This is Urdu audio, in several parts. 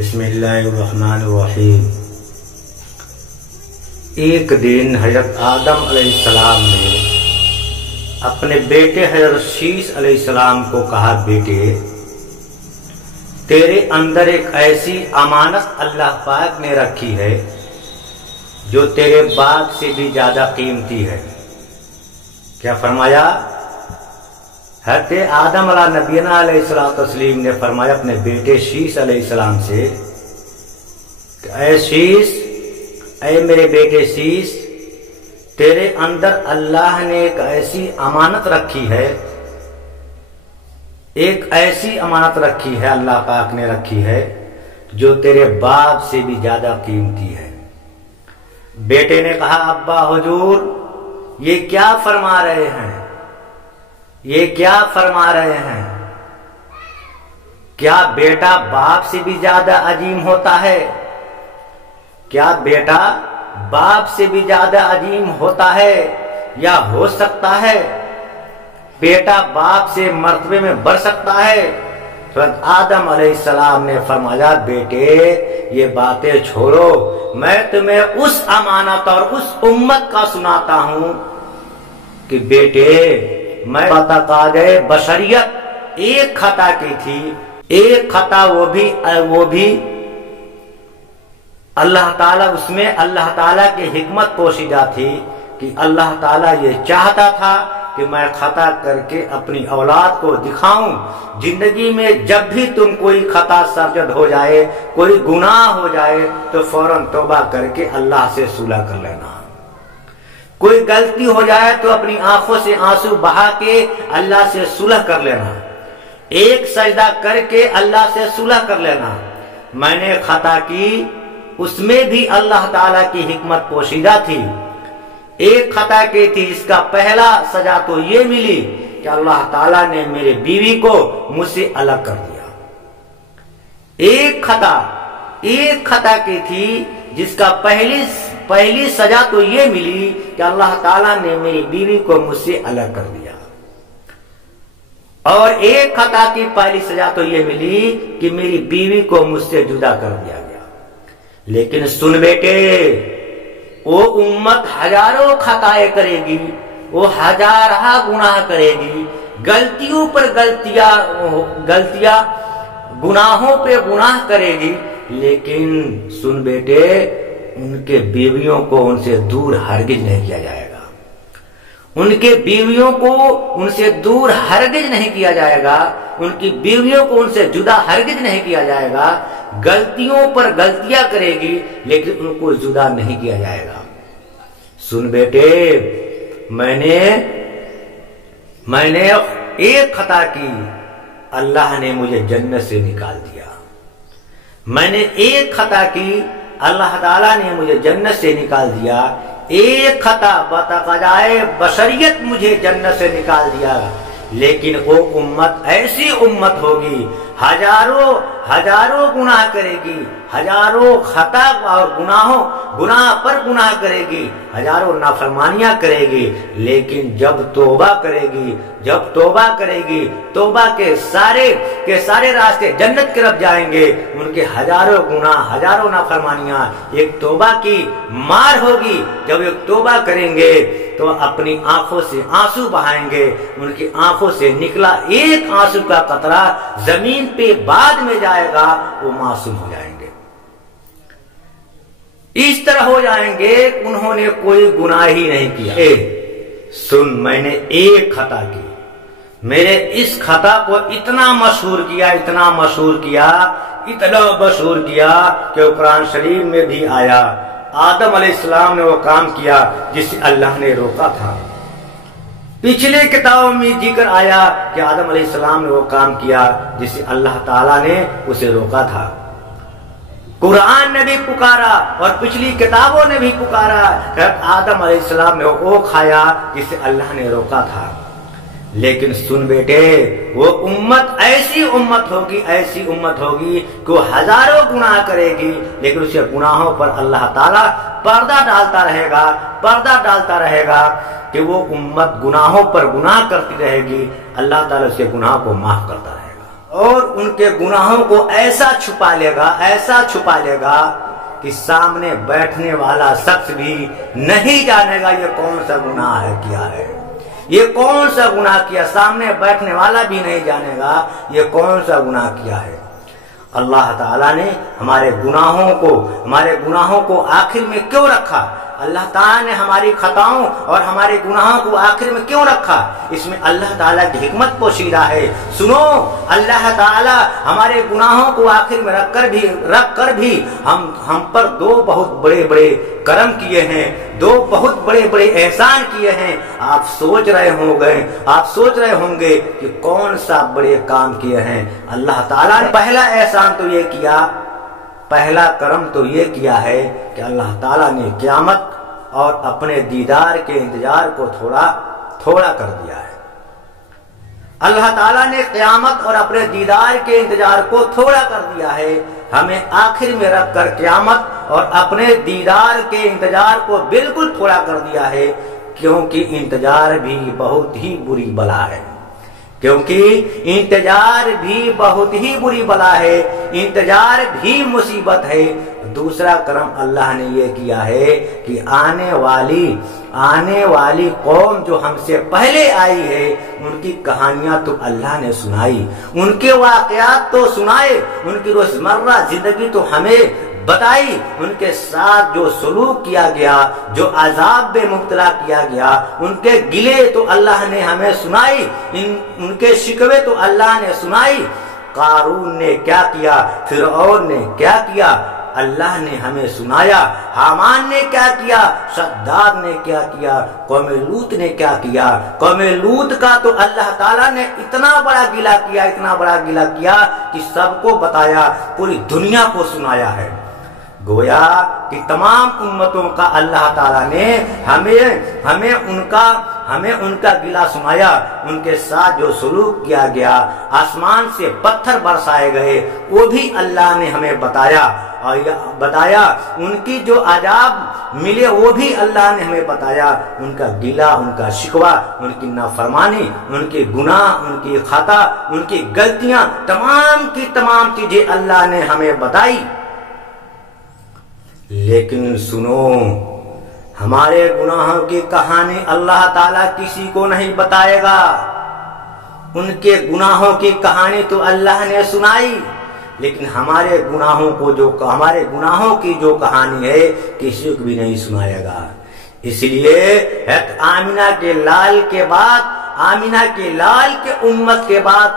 بسم اللہ الرحمن الرحیم۔ ایک دن حضرت آدم علیہ السلام نے اپنے بیٹے حضرت شیش علیہ السلام کو کہا، بیٹے تیرے اندر ایک ایسی امانت اللہ پاک نے رکھی ہے جو تیرے باغ سے بھی زیادہ قیمتی ہے۔ کیا فرمایا؟ حضرت آدم علیہ نبینا علیہ السلام نے فرمایا اپنے بیٹے شیش علیہ السلام سے کہ اے شیش، اے میرے بیٹے شیش، تیرے اندر اللہ نے ایک ایسی امانت رکھی ہے، ایک ایسی امانت رکھی ہے اللہ پاک نے رکھی ہے جو تیرے باپ سے بھی زیادہ قیمتی ہے۔ بیٹے نے کہا، ابا حضور یہ کیا فرما رہے ہیں؟ یہ کیا فرما رہے ہیں؟ کیا بیٹا باپ سے بھی زیادہ عظیم ہوتا ہے؟ کیا بیٹا باپ سے بھی زیادہ عظیم ہوتا ہے یا ہو سکتا ہے؟ بیٹا باپ سے مرتبے میں بڑھ سکتا ہے؟ حضرت آدم علیہ السلام نے فرمایا، بیٹے یہ باتیں چھوڑو، میں تمہیں اس امانت اور اس امت کا سناتا ہوں کہ بیٹے میں بتقاض بشریت ایک خطا کی تھی، ایک خطا وہ بھی اللہ تعالیٰ، اس میں اللہ تعالیٰ کی حکمت پوشیدہ تھی کہ اللہ تعالیٰ یہ چاہتا تھا کہ میں خطا کر کے اپنی اولاد کو دکھاؤں، زندگی میں جب بھی تم کوئی خطا سرزد ہو جائے، کوئی گناہ ہو جائے تو فوراً توبہ کر کے اللہ سے صلح کر لینا۔ کوئی غلطی ہو جائے تو اپنی آنکھوں سے آنسو بہا کے اللہ سے صلح کر لینا، ایک سجدہ کر کے اللہ سے صلح کر لینا۔ میں نے خطا کی، اس میں بھی اللہ تعالیٰ کی حکمت پوشیدہ تھی۔ ایک خطا کی تھی، اس کا پہلا سزا تو یہ ملی کہ اللہ تعالیٰ نے میرے بیوی کو مجھ سے الگ کر دیا۔ ایک خطا کی تھی جس کا پہلی سزا تو یہ ملی کہ اللہ تعالیٰ نے میری بیوی کو مجھ سے الگ کر دیا، اور ایک خطا کی پہلی سزا تو یہ ملی کہ میری بیوی کو مجھ سے جدا کر دیا گیا۔ لیکن سن بیٹے، وہ امت ہزاروں خطائیں کرے گی، وہ ہزارہ گناہ کرے گی، غلطیوں پر غلطیاں، گناہوں پہ گناہ کرے گی، لیکن سن بیٹے ان کے بیویوں کو ان سے دور ہرگز نہیں کیا جائے گا، ان کے بیویوں کو ان سے دور ہرگز نہیں کیا جائے گا، ان کی بیویوں کو ان سے جدا ہرگز نہیں کیا جائے گا۔ غلطیوں پر غلطیاں کرے گی لیکن ان کو جدا نہیں کیا جائے گا۔ سن بیٹے، میں نے ایک خطا کی، اللہ نے مجھے جنت سے نکال دیا۔ میں نے ایک خطا کی، اللہ تعالیٰ نے مجھے جنت سے نکال دیا۔ ایک خطا بتقاضائے بشریت مجھے جنت سے نکال دیا، لیکن وہ امت ایسی امت ہوگی، ہزاروں گناہ کرے گی، ہزاروں خطا اور گناہ پر گناہ کرے گی، ہزاروں نافرمانیاں کرے گی، لیکن جب توبہ کرے گی، توبہ کے سارے راستے جنت کی طرف جائیں گے۔ ان کے ہزاروں گناہ، ہزاروں نافرمانیاں ایک توبہ کی مار ہوگی۔ جب ایک توبہ کریں گے تو اپنی آنکھوں سے آنسو بہائیں گے، ان کی آنکھوں سے نکلا ایک آنسو کا قطرہ زمین پہ بعد میں جائے گا، وہ معصوم ہو جائیں گے۔ اس طرح ہو جائیں گے انہوں نے کوئی گناہ ہی نہیں کیا۔ سن، میں نے ایک خطا کی، میرے اس خطا کو اتنا مشہور کیا کہ قرآن شریف میں بھی آیا، آدم علیہ السلام نے وہ کام کیا جسے اللہ نے روکا تھا۔ پچھلے کتابوں میں ذکر آیا کہ آدم علیہ السلام نے وہ کام کیا جسے اللہ تعالیٰ نے اسے روکا تھا۔ قرآن نے بھی پکارا اور پچھلی کتابوں نے بھی پکارا کہ آدم علیہ السلام نے وہ کھایا جسے اللہ نے روکا تھا۔ لیکن سن بیٹے، وہ امت ایسی امت ہوگی کہ وہ ہزاروں گناہ کرے گی، لیکن اس کے گناہوں پر اللہ تعالیٰ پردہ ڈالتا رہے گا کہ وہ امت گناہوں پر گناہ کرتی رہے گی، اللہ تعالیٰ اس کے گناہ کو معاف کرتا رہے گا۔ اور ان کے گناہوں کو ایسا چھپا لے گا کہ سامنے بیٹھنے والا شخص بھی نہیں جانے گا یہ کون سا گناہ ہے کیا ہے، یہ کون سا گناہ کیا، سامنے بیٹھنے والا بھی نہیں جانے گا یہ کون سا گناہ کیا ہے۔ اللہ تعالیٰ نے ہمارے گناہوں کو آخر میں کیوں رکھا؟ اللہ تعالیٰ نے ہماری خطاؤں اور ہمارے گناہوں کو آخر میں کیوں رکھا؟ اس میں اللہ تعالیٰ کی حکمت پوشیدہ ہے۔ سنو، اللہ تعالیٰ ہمارے گناہوں کو آخر میں رکھ کر بھی ہم پر دو بہت بڑے بڑے کرم کیے ہیں، دو بہت بڑے بڑے احسان کیے ہیں۔ آپ سوچ رہے ہوں گے کہ کون سا بڑے کام کیے ہیں اللہ تعالیٰ نے۔ پہلا احسان تو یہ کیا، پہلا کرم تو یہ کیا ہے کہ اللہ تعالیٰ نے قیامت اور اپنے دیدار کے انتظار کو تھوڑا کر دیا ہے۔ اللہ تعالیٰ نے قیامت اور اپنے دیدار کے انتظار کو تھوڑا کر دیا ہے، ہمیں آخر میں رکھ کر قیامت اور اپنے دیدار کے انتظار کو بالکل تھوڑا کر دیا ہے، کیونکہ انتظار بھی بہت ہی بری بلا ہے، انتظار بھی مصیبت ہے۔ دوسرا کرم اللہ نے یہ کیا ہے کہ آنے والی قوم جو ہم سے پہلے آئی ہے ان کی کہانیاں تو اللہ نے سنائی، ان کے واقعات تو سنائے، ان کی روزمرہ زندگی تو ہمیں بتائی، ان کے ساتھ جو سلوک کیا گیا، جو عذاب میں مبتلا کیا گیا، ان کے گلے تو اللہ نے ہمیں سنائی، ان کے شکوے تو اللہ نے سنائی۔ قارون نے کیا کیا، فرعون نے کیا کیا، اللہ نے ہمیں سنایا۔ حامان نے کیا کیا، شداد نے کیا کیا، قوم لوط نے کیا کیا۔ قوم لوط کا تو اللہ تعالیٰ نے اتنا بڑا گلہ کیا کہ سب کو بتایا، پوری دنیا کو سنایا ہے۔ گویا کہ تمام امتوں کا اللہ تعالیٰ نے ہمیں ان کا گلہ سنایا، ان کے ساتھ جو سلوک کیا گیا، آسمان سے پتھر برسائے گئے وہ بھی اللہ نے ہمیں بتایا، ان کی جو عذاب ملے وہ بھی اللہ نے ہمیں بتایا، ان کا گلہ، ان کا شکوہ، ان کی نافرمانی، ان کے گناہ، ان کی خطا، ان کی غلطیاں، تمام کی تمام چیزیں اللہ نے ہمیں بتائی۔ لیکن سنو، ہمارے گناہوں کی کہانی اللہ تعالیٰ کسی کو نہیں بتائے گا، ان کے گناہوں کی کہانی تو اللہ نے سنائی، لیکن ہمارے گناہوں کی جو کہانی ہے کسی کو بھی نہیں سنائے گا۔ اس لیے آمینہ کے لال کے امت کے بعد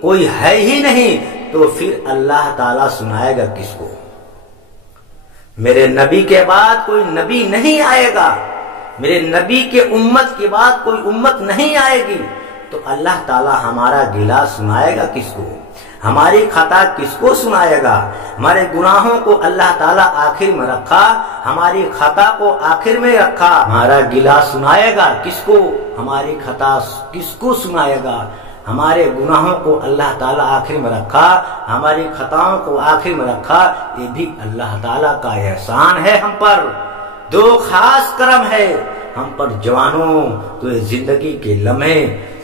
کوئی ہے ہی نہیں، تو پھر اللہ تعالیٰ سنائے گا کس کو؟ میرے نبی کے بعد کوئی نبی نہیں آئے گا، میرے نبی کے امت کے بعد کوئی امت نہیں آئے گی، تو اللہ تعالیٰ ہمارا گلہ سنائے گا کس کو؟ ہماری خطا کس کو سنائے گا؟ ہمارے گناہوں کو اللہ تعالیٰ آخر میں رکھا، ہماری خطا کو آخر میں رکھا، ہمارا گلہ سنائے گا کس کو؟ ہماری خطا کس کو سنائے گا؟ ہمارے گناہوں کو اللہ تعالیٰ آخر میں رکھا، ہماری خطاؤں کو آخر میں رکھا، یہ بھی اللہ تعالیٰ کا احسان ہے ہم پر، دو خاص کرم ہے ہم پر۔ جوانوں، تو یہ زندگی کے لمحے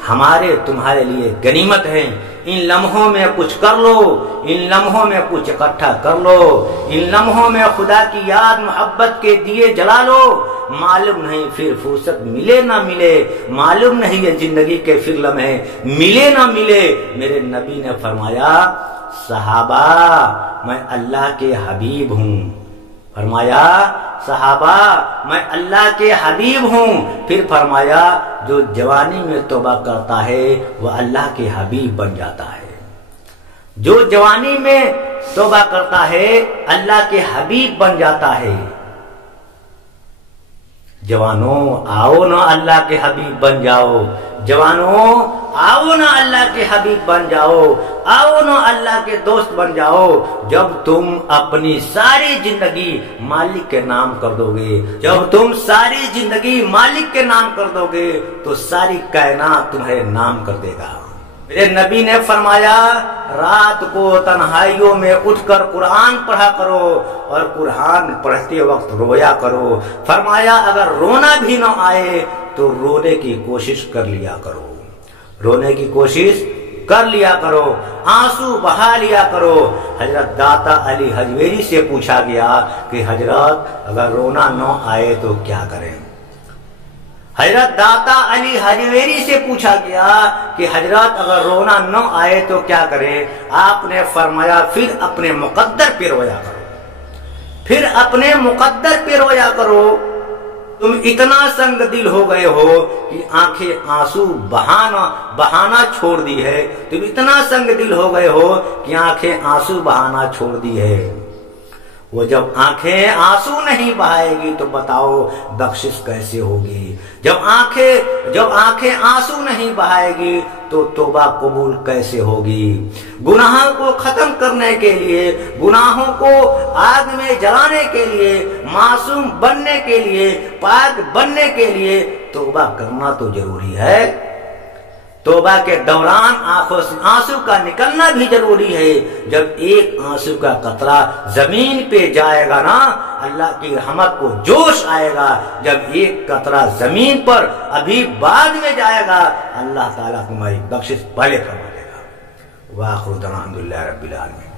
ہمارے تمہارے لیے غنیمت ہیں، ان لمحوں میں کچھ کر لو، ان لمحوں میں کچھ اکٹھا کر لو، ان لمحوں میں خدا کی یاد محبت کے دیے جلا لو، معلوم نہیں پھر فرصت ملے نہ ملے، معلوم نہیں یہ زندگی کے پھر لمحے ملے نہ ملے۔ میرے نبی نے فرمایا، صحابہ میں اللہ کے حبیب ہوں، فرمایا صحابہ میں اللہ کے حبیب ہوں، پھر فرمایا جو جوانی میں توبہ کرتا ہے وہ اللہ کے حبیب بن جاتا ہے، جو جوانی میں توبہ کرتا ہے اللہ کے حبیب بن جاتا ہے۔ جوانوں آؤ نا اللہ کے حبیب بن جاؤ، جوانوں آؤ نا اللہ کے حبیب بن جاؤ، آؤ نا اللہ کے دوست بن جاؤ۔ جب تم اپنی ساری زندگی مالک کے نام کر دو گے، جب تم ساری زندگی مالک کے نام کر دو گے تو ساری کائنات تمہارے نام کر دے گا۔ میرے نبی نے فرمایا، رات کو تنہائیوں میں اٹھ کر قرآن پڑھا کرو اور قرآن پڑھتے وقت رویا کرو۔ فرمایا اگر رونا بھی نہ آئے تو رونے کی کوشش کر لیا کرو، رونے کی کوشش کر لیا کرو، آنسو بہا لیا کرو۔ حضرت داتا علی حجویری سے پوچھا گیا کہ حضرت اگر رونا نہ آئے تو کیا کریں؟ حضرت داتا علی حجویری سے پوچھا گیا کہ حضرت اگر رونا نہ آئے تو کیا کریں؟ آپ نے فرمایا پھر اپنے مقدر پہ رویا کرو، پھر اپنے مقدر پہ رویا کرو۔ تم اتنا سنگ دل ہو گئے ہو کہ آنکھیں آنسو بہانا چھوڑ دی ہے، تم اتنا سنگ دل ہو گئے ہو کہ آنکھیں آنسو بہانا چھوڑ دی ہے۔ وہ جب آنکھیں آنسو نہیں بہائے گی تو بتاؤ بخشش کیسے ہوگی؟ جب آنکھیں آنسو نہیں بہائے گی تو توبہ قبول کیسے ہوگی؟ گناہوں کو ختم کرنے کے لیے، گناہوں کو آگ میں جلانے کے لیے، معصوم بننے کے لیے، پاک بننے کے لیے توبہ کرنا تو ضروری ہے۔ توبہ کے دوران آنکھوں سے آنسو کا نکلنا بھی ضروری ہے۔ جب ایک آنسو کا قطرہ زمین پہ جائے گا نا، اللہ کی رحمت کو جوش آئے گا۔ جب ایک قطرہ زمین پر ابھی بعد میں جائے گا، اللہ تعالیٰ تمہاری بخشش پہلے فرما دے گا۔ وآخر دعوانا الحمدللہ رب العالمین۔